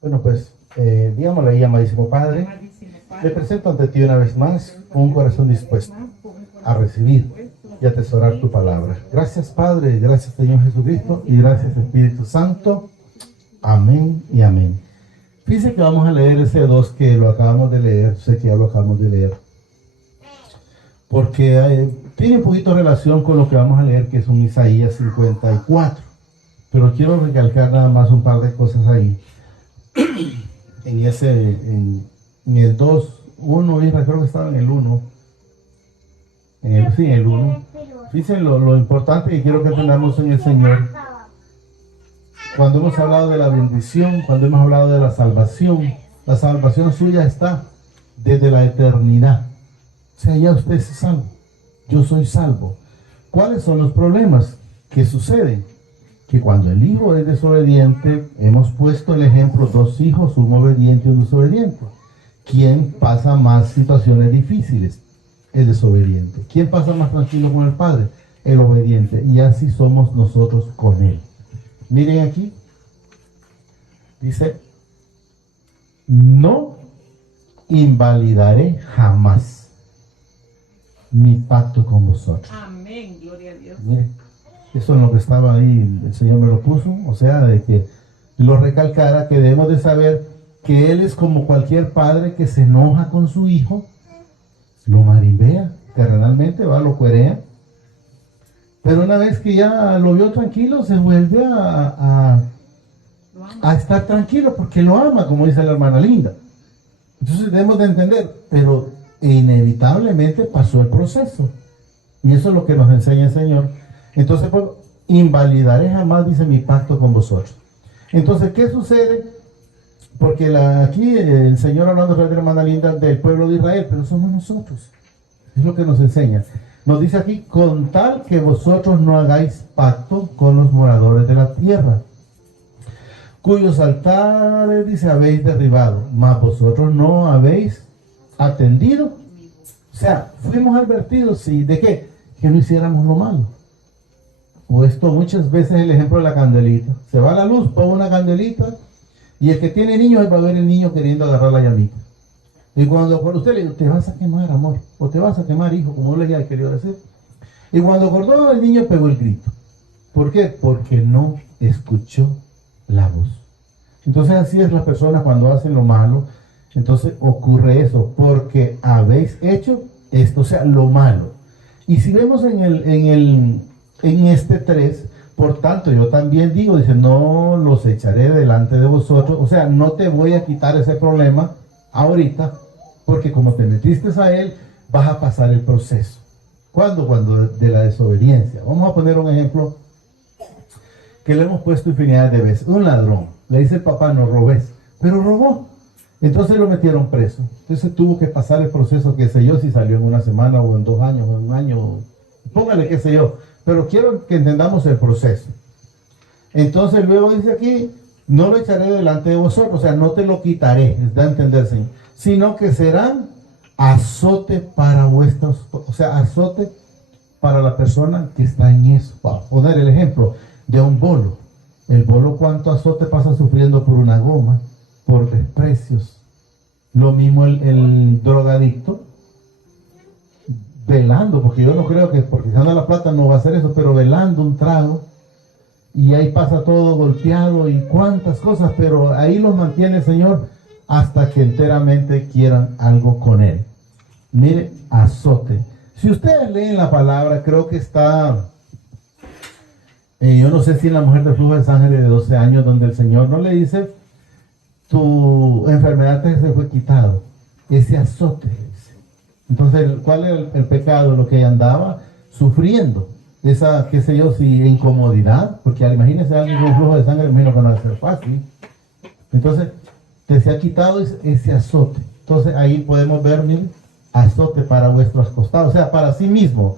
Bueno, pues, digámosle ahí, amadísimo Padre, me presento ante ti una vez más con un corazón dispuesto a recibir y atesorar tu palabra. Gracias, Padre, gracias, Señor Jesucristo, y gracias, Espíritu Santo. Amén y amén. Fíjense que vamos a leer ese 2 que lo acabamos de leer, sé que ya lo acabamos de leer, porque tiene un poquito de relación con lo que vamos a leer, que es un Isaías 54. Pero quiero recalcar nada más un par de cosas ahí. En el 2, 1, creo que estaba en el 1. En el 1. Fíjense lo importante que quiero que entendamos en el Señor. Cuando hemos hablado de la bendición, cuando hemos hablado de la salvación suya está desde la eternidad. O sea, ya usted es salvo. Yo soy salvo. ¿Cuáles son los problemas que suceden? Que cuando el hijo es desobediente, hemos puesto el ejemplo, 2 hijos, un obediente y un desobediente. ¿Quién pasa más situaciones difíciles? El desobediente. ¿Quién pasa más tranquilo con el Padre? El obediente. Y así somos nosotros con Él. Miren aquí. Dice, no invalidaré jamás mi pacto con vosotros. Amén, gloria a Dios. Miren. Eso es lo que estaba ahí, el Señor me lo puso, o sea, de que lo recalcara, que debemos de saber que Él es como cualquier padre que se enoja con su hijo, lo marimbea, terrenalmente, lo cuerea, pero una vez que ya lo vio tranquilo, se vuelve a estar tranquilo, porque lo ama, como dice la hermana Linda. Entonces debemos de entender, pero inevitablemente pasó el proceso, y eso es lo que nos enseña el Señor. Entonces, pues, invalidaré jamás, dice, mi pacto con vosotros. Entonces, ¿qué sucede? Porque aquí el Señor hablando de la hermana Linda del pueblo de Israel, pero somos nosotros. Es lo que nos enseña. Nos dice aquí, con tal que vosotros no hagáis pacto con los moradores de la tierra, cuyos altares, dice, habéis derribado, mas vosotros no habéis atendido. O sea, fuimos advertidos, ¿sí? ¿De qué? Que no hiciéramos lo malo. O esto muchas veces el ejemplo de la candelita. Se va la luz, pone una candelita y el que tiene niños va a ver el niño queriendo agarrar la llamita. Y cuando por usted le dice, te vas a quemar, amor, o te vas a quemar, hijo, como le haya querido decir. Y cuando acordó, el niño pegó el grito. ¿Por qué? Porque no escuchó la voz. Entonces así es las personas cuando hacen lo malo. Entonces ocurre eso, porque habéis hecho esto, o sea, lo malo. Y si vemos en este 3, por tanto yo también digo, dice, no los echaré delante de vosotros, o sea, no te voy a quitar ese problema ahorita, porque como te metiste a él, vas a pasar el proceso. ¿Cuándo? Cuando de la desobediencia. Vamos a poner un ejemplo que le hemos puesto infinidad de veces. Un ladrón, le dice el papá, no robes, pero robó. Entonces lo metieron preso. Entonces tuvo que pasar el proceso, qué sé yo, si salió en una semana o en 2 años o en un año, póngale qué sé yo. Pero quiero que entendamos el proceso. Entonces luego dice aquí, no lo echaré delante de vosotros, o sea, no te lo quitaré, da a entenderse, sino que serán azote para vuestros, o sea, azote para la persona que está en eso. Para poner el ejemplo de un bolo. El bolo, ¿cuánto azote pasa sufriendo por una goma, por desprecios? Lo mismo el drogadicto, velando, porque yo no creo que porque se anda la plata no va a hacer eso, pero velando un trago, y ahí pasa todo golpeado y cuántas cosas, pero ahí los mantiene el Señor hasta que enteramente quieran algo con Él. Mire, azote. Si ustedes leen la palabra, creo que está, yo no sé si en la mujer de flujo de sangre de 12 años, donde el Señor no le dice, tu enfermedad se fue quitado, ese azote. Entonces, ¿cuál es el pecado? Lo que ella andaba sufriendo. Esa, qué sé yo, si incomodidad, porque imagínense alguien con flujo de sangre, imagino que no va a ser fácil. Entonces, te se ha quitado ese azote. Entonces, ahí podemos ver, miren, azote para vuestros costados, o sea, para sí mismo.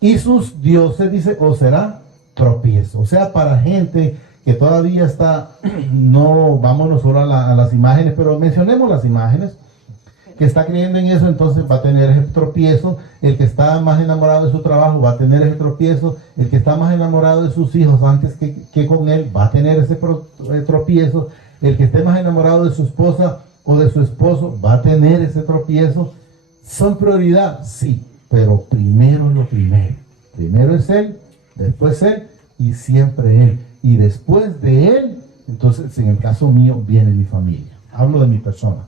Y sus dioses, dice, o será tropiezo. O sea, para gente que todavía está, no, vámonos solo a las imágenes, pero mencionemos las imágenes. Que está creyendo en eso, entonces va a tener ese tropiezo. El que está más enamorado de su trabajo va a tener ese tropiezo. El que está más enamorado de sus hijos antes que con él va a tener ese tropiezo. El que esté más enamorado de su esposa o de su esposo va a tener ese tropiezo. ¿Son prioridad? Sí, pero primero lo primero. Primero es él, después él y siempre él. Y después de él, entonces en el caso mío viene mi familia. Hablo de mi persona.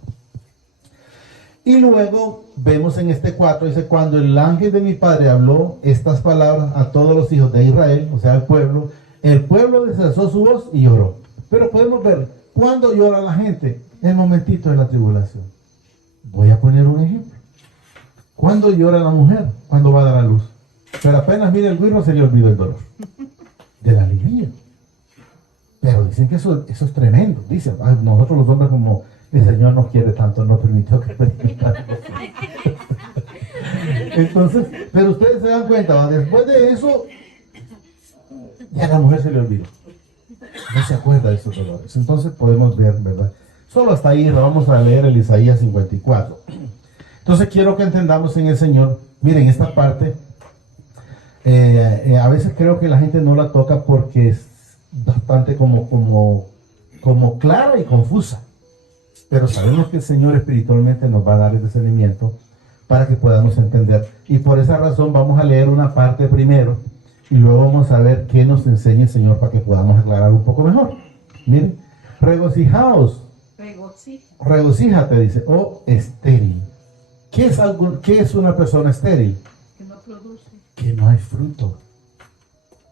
Y luego vemos en este 4, dice, cuando el ángel de mi padre habló estas palabras a todos los hijos de Israel, o sea, el pueblo desalzó su voz y lloró. Pero podemos ver, ¿cuándo llora la gente? En el momentito de la tribulación. Voy a poner un ejemplo. ¿Cuándo llora la mujer? Cuando va a dar a luz. Pero apenas mira el guirro se le olvidó el dolor. De la alegría. Pero dicen que eso es tremendo. Dicen, nosotros los hombres como el Señor nos quiere tanto, no permitió que experimentáramos. Entonces, pero ustedes se dan cuenta, después de eso, ya a la mujer se le olvidó. No se acuerda de esos dolores. Entonces podemos ver, ¿verdad? Solo hasta ahí vamos a leer el Isaías 54. Entonces quiero que entendamos en el Señor, miren, esta parte, a veces creo que la gente no la toca porque es bastante como clara y confusa. Pero sabemos que el Señor espiritualmente nos va a dar el discernimiento para que podamos entender. Y por esa razón vamos a leer una parte primero y luego vamos a ver qué nos enseña el Señor para que podamos aclarar un poco mejor. Miren, regocijaos. Regocíjate, dice, oh estéril. ¿Qué es una persona estéril? Que no produce. Que no hay fruto.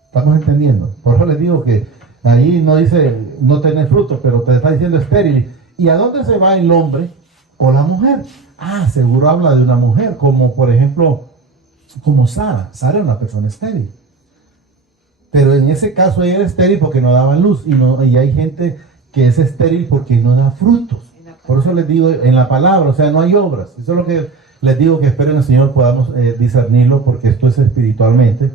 ¿Estamos entendiendo? Por eso les digo que ahí no dice no tener fruto, pero te está diciendo estéril. ¿Y a dónde se va el hombre o la mujer? Seguro habla de una mujer, como por ejemplo, como Sara. Sara era una persona estéril. Pero en ese caso ella era estéril porque no daba luz. Y hay gente que es estéril porque no da frutos. Por eso les digo en la palabra, o sea, no hay obras. Eso es lo que les digo, que espero en el Señor podamos discernirlo, porque esto es espiritualmente.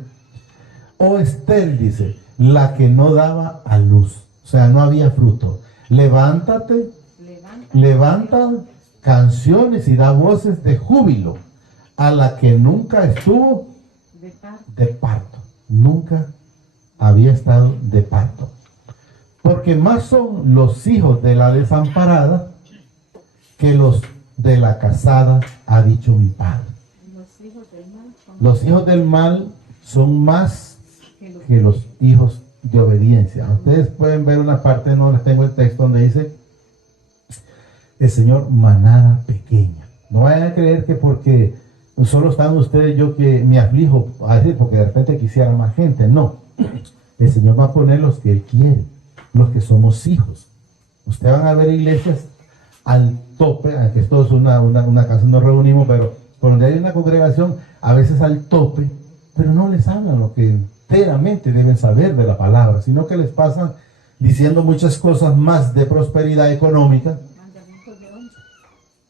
O estéril, dice, la que no daba a luz. O sea, no había fruto. Levántate. Levanta canciones y da voces de júbilo a la que nunca estuvo de parto. Nunca había estado de parto. Porque más son los hijos de la desamparada que los de la casada, ha dicho mi padre. Los hijos del mal son más que los hijos de obediencia. Ustedes pueden ver una parte, no les tengo el texto, donde dice el Señor, manada pequeña. No vayan a creer que porque solo están ustedes yo que me aflijo, a decir porque de repente quisiera más gente. No, el Señor va a poner los que Él quiere, los que somos hijos. Ustedes van a ver iglesias al tope, aunque esto es una casa, nos reunimos, pero por donde hay una congregación, a veces al tope, pero no les hablan lo que enteramente deben saber de la palabra, sino que les pasan diciendo muchas cosas más de prosperidad económica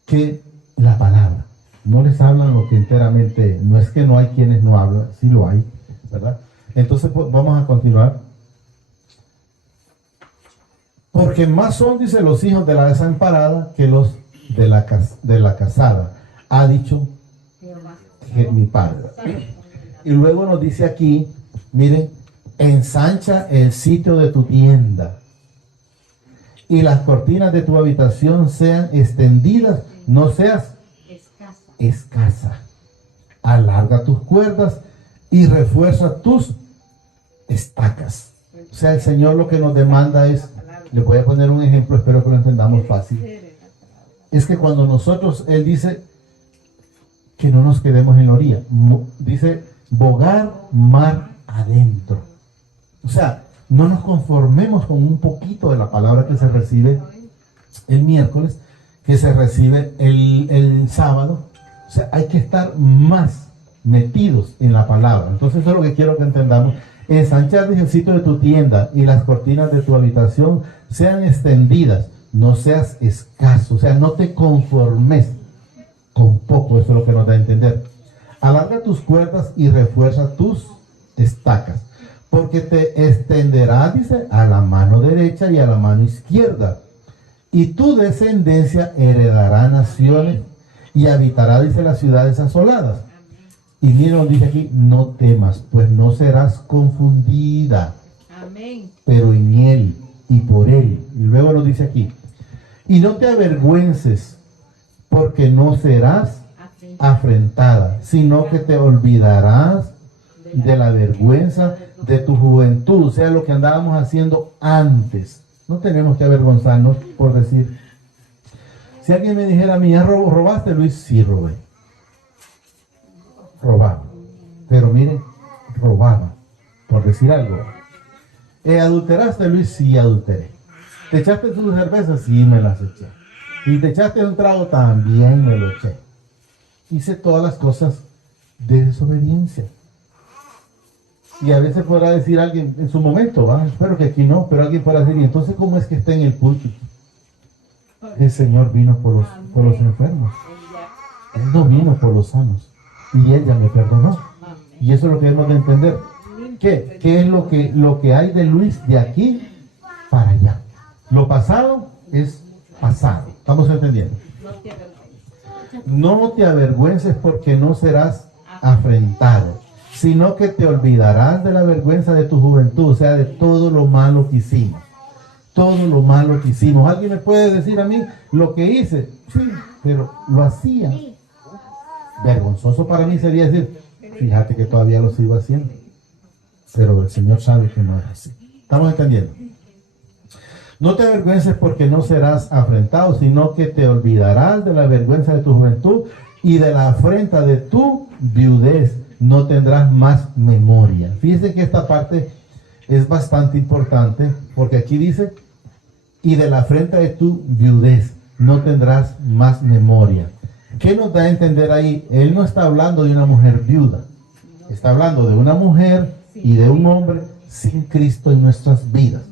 que la palabra. No les hablan lo que enteramente, no es que no hay quienes no hablan, sí lo hay, ¿verdad? Entonces vamos a continuar. Porque más son, dice, los hijos de la desamparada que los de la casada, ha dicho mi padre. Y luego nos dice aquí, miren, ensancha el sitio de tu tienda y las cortinas de tu habitación sean extendidas, no seas escasa. Alarga tus cuerdas y refuerza tus estacas. O sea, el Señor lo que nos demanda es, le voy a poner un ejemplo, espero que lo entendamos fácil. Es que cuando nosotros, Él dice que no nos quedemos en la orilla. Dice, bogar mar adentro. O sea, no nos conformemos con un poquito de la palabra que se recibe el miércoles, que se recibe el sábado. O sea, hay que estar más metidos en la palabra. Entonces eso es lo que quiero que entendamos. Ensanchar el sitio de tu tienda y las cortinas de tu habitación sean extendidas, no seas escaso, o sea, no te conformes con poco. Eso es lo que nos da a entender. Alarga tus cuerdas y refuerza tus estacas, porque te extenderá, dice, a la mano derecha y a la mano izquierda, y tu descendencia heredará naciones y habitará, dice, las ciudades asoladas. Y miren, dice aquí, no temas, pues no serás confundida. Amén. Pero en él y por Él. Y luego lo dice aquí. Y no te avergüences, porque no serás afrentada, sino que te olvidarás de la vergüenza de tu juventud, o sea, lo que andábamos haciendo antes. No tenemos que avergonzarnos por decir, si alguien me dijera a mí, ¿ya robaste, Luis? Sí, robé. Robaba. Pero miren, robaba, por decir algo. ¿Adulteraste, Luis? Sí, adulteré. ¿Te echaste tus cervezas? Sí, me las eché. ¿Y te echaste un trago? También me lo eché. Hice todas las cosas de desobediencia. Y a veces podrá decir alguien en su momento, ¿va? Espero que aquí no, pero alguien podrá decir, ¿y entonces cómo es que está en el púlpito? El Señor vino por los enfermos. Él no vino por los sanos. Y Él ya me perdonó. Y eso es lo que debemos de entender. ¿Qué es lo que hay de Luis de aquí para allá? Lo pasado es pasado. ¿Estamos entendiendo? No te avergüences porque no serás afrentado, sino que te olvidarás de la vergüenza de tu juventud, o sea, de todo lo malo que hicimos. Todo lo malo que hicimos. ¿Alguien me puede decir a mí lo que hice? Sí, pero lo hacía. Vergonzoso para mí sería decir, fíjate que todavía lo sigo haciendo. Pero el Señor sabe que no es así. ¿Estamos entendiendo? No te avergüences porque no serás afrentado, sino que te olvidarás de la vergüenza de tu juventud y de la afrenta de tu viudez. No tendrás más memoria. Fíjense que esta parte es bastante importante porque aquí dice, y de la afrenta de tu viudez no tendrás más memoria. ¿Qué nos da a entender ahí? Él no está hablando de una mujer viuda. Está hablando de una mujer y de un hombre sin Cristo en nuestras vidas.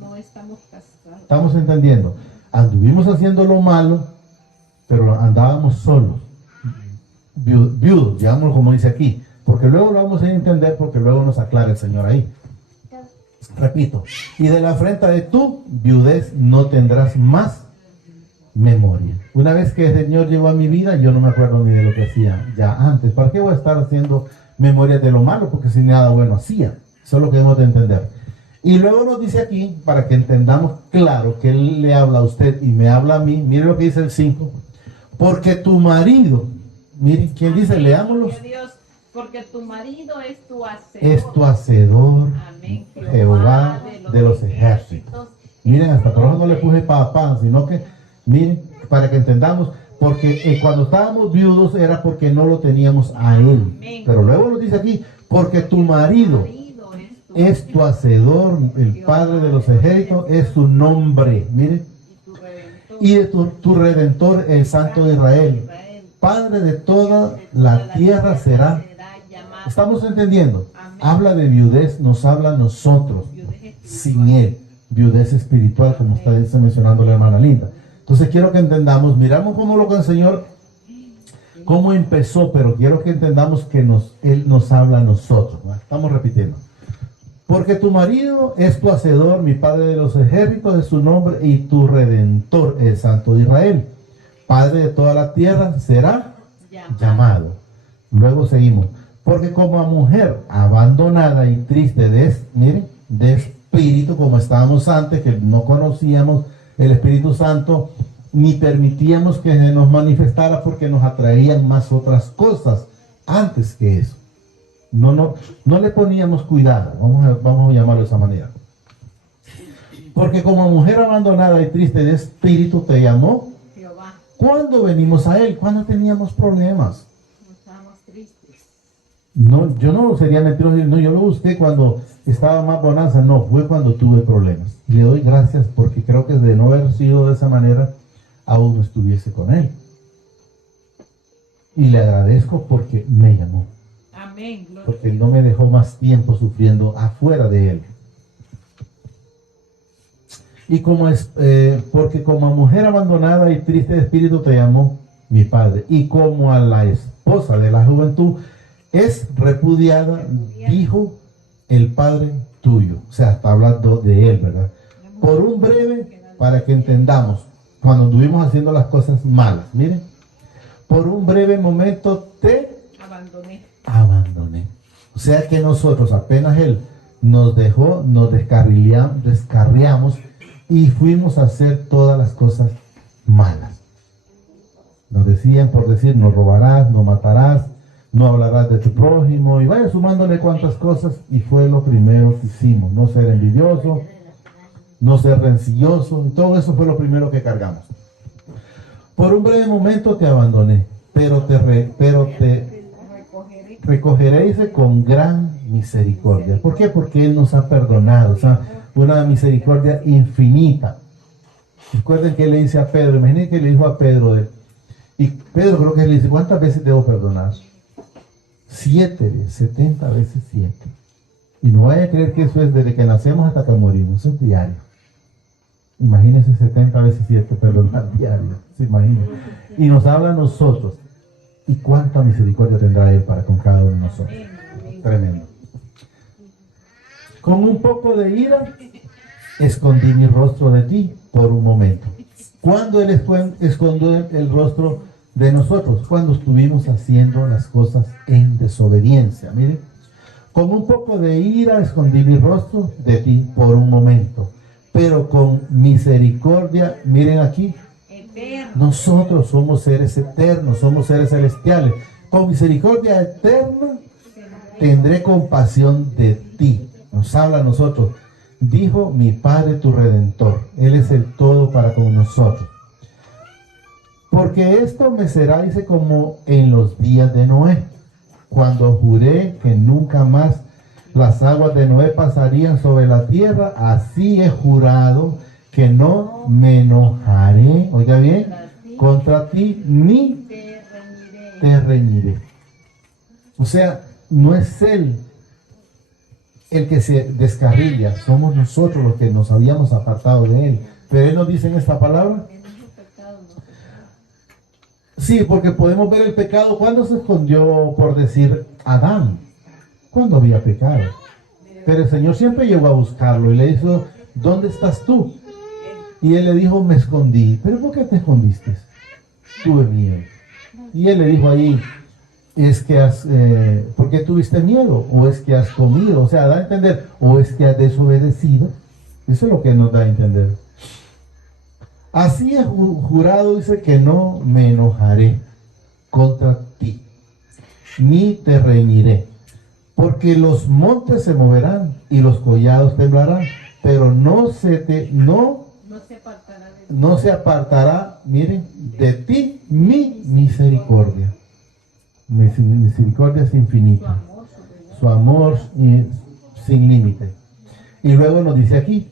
¿Estamos entendiendo? Anduvimos haciendo lo malo, pero andábamos solos. Viudos, digámoslo como dice aquí. Porque luego lo vamos a entender, porque luego nos aclara el Señor ahí. Repito, y de la afrenta de tu viudez no tendrás más memoria. Una vez que el Señor llegó a mi vida, yo no me acuerdo ni de lo que hacía ya antes. ¿Para qué voy a estar haciendo memoria de lo malo? Porque sin nada bueno hacía. Eso es lo que debemos de entender. Y luego nos dice aquí, para que entendamos claro que Él le habla a usted y me habla a mí. Mire lo que dice el 5. Porque tu marido, mire, ¿quién dice? Leámoslos. Porque tu marido es tu hacedor. Es tu hacedor, amén, Jehová de los ejércitos. Miren, hasta por eso no le puse papá, sino que, miren, para que entendamos, porque cuando estábamos viudos era porque no lo teníamos a Él. Amén. Pero luego nos dice aquí, porque tu marido es tu hacedor, el Padre de los ejércitos, es su nombre. Miren, y de tu Redentor, el Santo de Israel. Padre de toda la tierra será. ¿Estamos entendiendo? Habla de viudez, nos habla a nosotros, sin Él. Viudez espiritual, como está mencionando la hermana Linda. Entonces quiero que entendamos, miramos cómo lo que el Señor, cómo empezó, pero quiero que entendamos que Él nos habla a nosotros. ¿No? Estamos repitiendo. Porque tu marido es tu hacedor, mi Padre de los ejércitos es su nombre, y tu Redentor, el Santo de Israel. Padre de toda la tierra será llamado. Luego seguimos. Porque como a mujer abandonada y triste miren, de espíritu, como estábamos antes, que no conocíamos el Espíritu Santo, ni permitíamos que se nos manifestara porque nos atraían más otras cosas antes que eso. No le poníamos cuidado, vamos a llamarlo de esa manera. Porque como mujer abandonada y triste de espíritu te llamó Jehová. ¿Cuándo venimos a Él? ¿Cuándo teníamos problemas? Estábamos tristes. No, yo no sería mentiroso decir, no, yo lo busqué cuando estaba más bonanza. No, fue cuando tuve problemas. Y le doy gracias porque creo que de no haber sido de esa manera, aún no estuviese con Él. Y le agradezco porque me llamó. Amén. Porque Él no me dejó más tiempo sufriendo afuera de Él. Y porque como a mujer abandonada y triste de espíritu te llamó mi Padre. Y como a la esposa de la juventud es repudiada, dijo el Padre tuyo. O sea, está hablando de Él, ¿verdad? Por un breve, para que entendamos, cuando estuvimos haciendo las cosas malas. Miren, por un breve momento te abandoné. O sea que nosotros apenas Él nos dejó, nos descarriamos, y fuimos a hacer todas las cosas malas. Nos decían por decir, no robarás, no matarás, no hablarás de tu prójimo, y vaya sumándole cuantas cosas, y fue lo primero que hicimos. No ser envidioso, no ser rencilloso, y todo eso fue lo primero que cargamos. Por un breve momento te abandoné, pero te recogeréis con gran misericordia. ¿Por qué? Porque Él nos ha perdonado, o sea, una misericordia infinita. Recuerden que Él le dice a Pedro, imagínense que le dijo a Pedro, y Pedro creo que le dice, ¿cuántas veces debo perdonar? 7, 70 veces 7. Y no vaya a creer que eso es desde que nacemos hasta que morimos, eso es diario. Imagínense 70 veces 7, perdonar diario, se imagina. Y nos habla a nosotros. ¿Y cuánta misericordia tendrá Él para con cada uno de nosotros? Tremendo. Con un poco de ira, escondí mi rostro de ti por un momento. ¿Cuándo Él escondió el rostro de nosotros? Cuando estuvimos haciendo las cosas en desobediencia. Miren, con un poco de ira escondí mi rostro de ti por un momento, pero con misericordia, miren aquí, nosotros somos seres eternos, somos seres celestiales. Con misericordia eterna tendré compasión de ti. Nos habla a nosotros. Dijo mi Padre tu Redentor. Él es el todo para con nosotros. Porque esto me será, dice, como en los días de Noé, cuando juré que nunca más las aguas de Noé pasarían sobre la tierra. Así he jurado que no me enojaré, oiga bien, contra ti, ni te reñiré. O sea, no es Él el que se descarrilla, somos nosotros los que nos habíamos apartado de Él. Pero Él nos dice en esta palabra, sí, porque podemos ver el pecado. ¿Cuándo se escondió, por decir, Adán? Cuando había pecado. Pero el Señor siempre llegó a buscarlo y le dijo, ¿dónde estás tú? Y él le dijo, me escondí. ¿Pero por qué te escondiste? Tuve miedo. Y él le dijo ahí, es que ¿por qué tuviste miedo? ¿O es que has comido? O sea, da a entender, ¿o es que has desobedecido? Eso es lo que nos da a entender. Así he jurado, dice, que no me enojaré contra ti, ni te reñiré, porque los montes se moverán y los collados temblarán, pero no se apartará, miren, de ti mi misericordia. Mi misericordia es infinita, su amor es sin límite. Y luego nos dice aquí,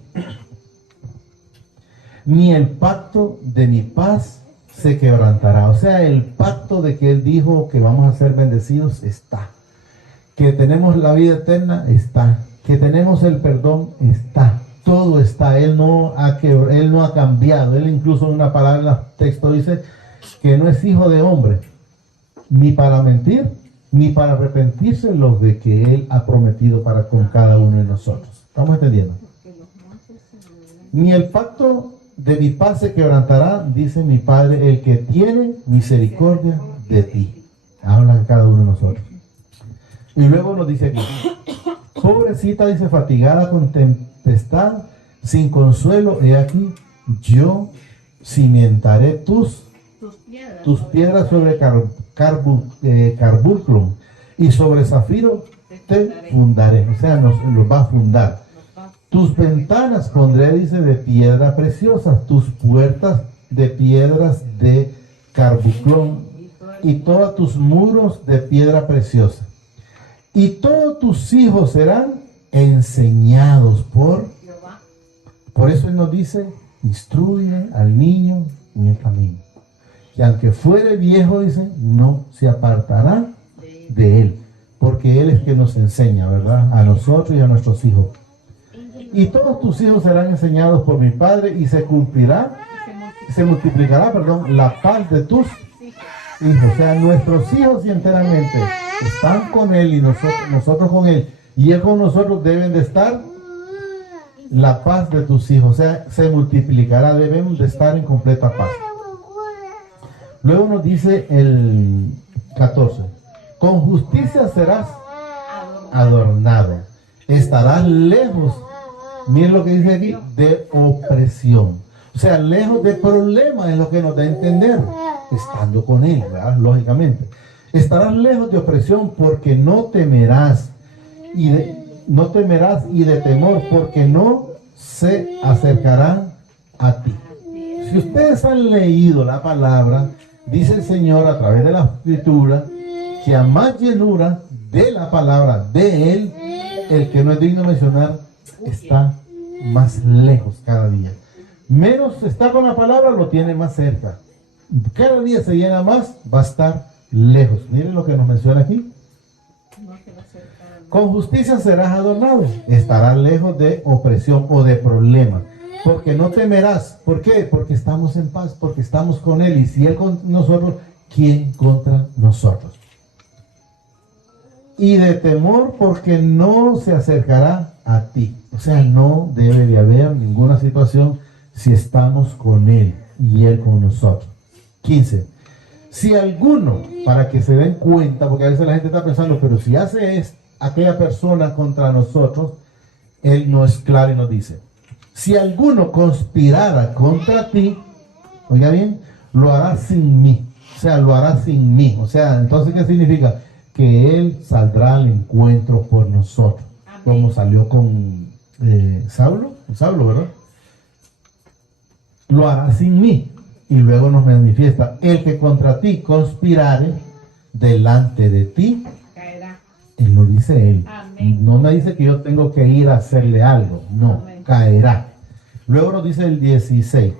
ni el pacto de mi paz se quebrantará. O sea, el pacto de que Él dijo que vamos a ser bendecidos está. Que tenemos la vida eterna está. Que tenemos el perdón está. Todo está. Él no ha cambiado. Él incluso en una palabra en el texto dice que no es hijo de hombre, ni para mentir, ni para arrepentirse lo de que Él ha prometido para con cada uno de nosotros. ¿Estamos entendiendo? Ni el pacto de mi paz se quebrantará, dice mi Padre, el que tiene misericordia de ti. Habla de cada uno de nosotros. Y luego nos dice aquí, pobrecita, dice, fatigada con tempestad, sin consuelo, he aquí, yo cimentaré tus piedras sobre carbunclum, y sobre zafiro te fundaré. O sea, los va a fundar. Tus ventanas pondré, dice, de piedra preciosa, tus puertas de piedras de carbunclum, y todos tus muros de piedra preciosa. Y todos tus hijos serán enseñados por eso Él nos dice, instruye al niño en el camino. Y aunque fuere viejo, dice, no se apartará de él. Porque Él es quien nos enseña, ¿verdad? A nosotros y a nuestros hijos. Y todos tus hijos serán enseñados por mi Padre, y se multiplicará, la paz de tus hijos. O sea, nuestros hijos y enteramente están con Él y nosotros con Él. Y Él con nosotros deben de estar la paz de tus hijos. O sea, se multiplicará, debemos de estar en completa paz. Luego nos dice el 14. Con justicia serás adornado. Estarás lejos Miren lo que dice aquí, de opresión. O sea, lejos de problemas es lo que nos da a entender, estando con Él, ¿verdad? Lógicamente. Estarás lejos de opresión porque no temerás y de temor porque no se acercarán a ti. Si ustedes han leído la palabra, dice el Señor a través de la Escritura que a más llenura de la palabra de Él, el que no es digno de mencionar está más lejos cada día. Menos está con la palabra, lo tiene más cerca. Cada día se llena más, va a estar lejos. Miren lo que nos menciona aquí. Con justicia serás adornado. Estarás lejos de opresión o de problemas. Porque no temerás. ¿Por qué? Porque estamos en paz, porque estamos con Él. Y si Él con nosotros, ¿quién contra nosotros? Y de temor porque no se acercará a ti. O sea, no debe de haber ninguna situación si estamos con Él y Él con nosotros. 15. Si alguno, para que se den cuenta, porque a veces la gente está pensando, pero si hace aquella persona contra nosotros, Él no es claro y nos dice, si alguno conspirara contra ti, oiga bien, lo hará sin mí. O sea, lo hará sin mí. O sea, entonces, ¿qué significa? Que Él saldrá al encuentro por nosotros. Amén. Como salió con Saulo, ¿verdad? Lo hará sin mí. Y luego nos manifiesta, el que contra ti conspirare delante de ti, caerá. Él lo dice Él. Amén. No me dice que yo tengo que ir a hacerle algo. No, amén. Caerá. Luego nos dice el 16.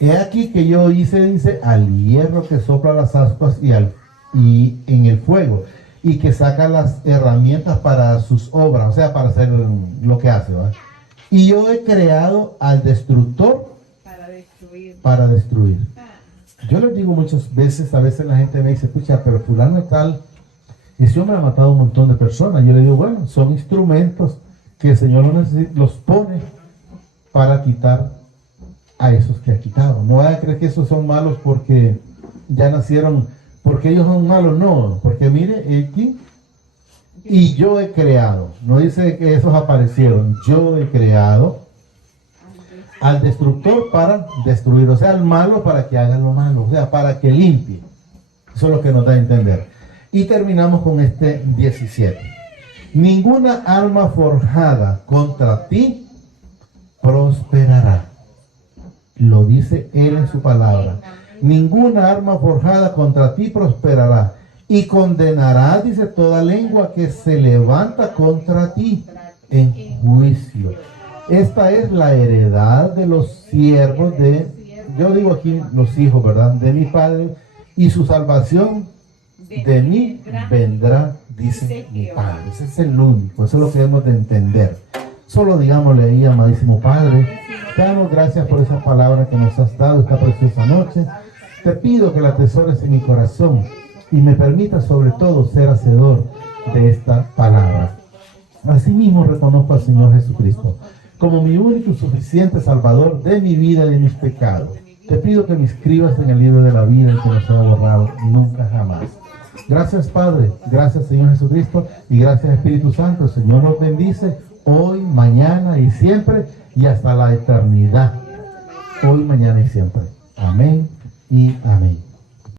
He aquí que yo hice, dice, al hierro que sopla las ascuas y en el fuego, y que saca las herramientas para sus obras, o sea, para hacer lo que hace, ¿verdad? Y yo he creado al destructor para destruir. Yo les digo muchas veces, a veces la gente me dice, escucha, pero fulano y tal, ese hombre ha matado a un montón de personas. Yo le digo, bueno, son instrumentos que el Señor los pone para quitar a esos que ha quitado. No vaya a creer que esos son malos porque ya nacieron, porque ellos son malos, no, porque mire, aquí, y yo he creado, no dice que esos aparecieron, yo he creado al destructor para destruir, o sea, al malo para que haga lo malo, o sea, para que limpie. Eso es lo que nos da a entender. Y terminamos con este 17. Ninguna arma forjada contra ti prosperará. Lo dice Él en su palabra. Ninguna arma forjada contra ti prosperará. Y condenará, dice, toda lengua que se levanta contra ti en juicio. Esta es la heredad de los siervos yo digo aquí los hijos, ¿verdad? De mi Padre, y su salvación de mí vendrá, dice mi Padre. Ese es el único, eso es lo que debemos de entender. Solo digámosle ahí, amadísimo Padre, te damos gracias por esa palabra que nos has dado esta preciosa noche. Te pido que la atesores en mi corazón y me permita sobre todo ser hacedor de esta palabra. Asimismo reconozco al Señor Jesucristo como mi único y suficiente Salvador de mi vida y de mis pecados. Te pido que me inscribas en el libro de la vida y que no sea borrado nunca jamás. Gracias Padre, gracias Señor Jesucristo y gracias Espíritu Santo. El Señor nos bendice hoy, mañana y siempre y hasta la eternidad. Hoy, mañana y siempre. Amén y amén.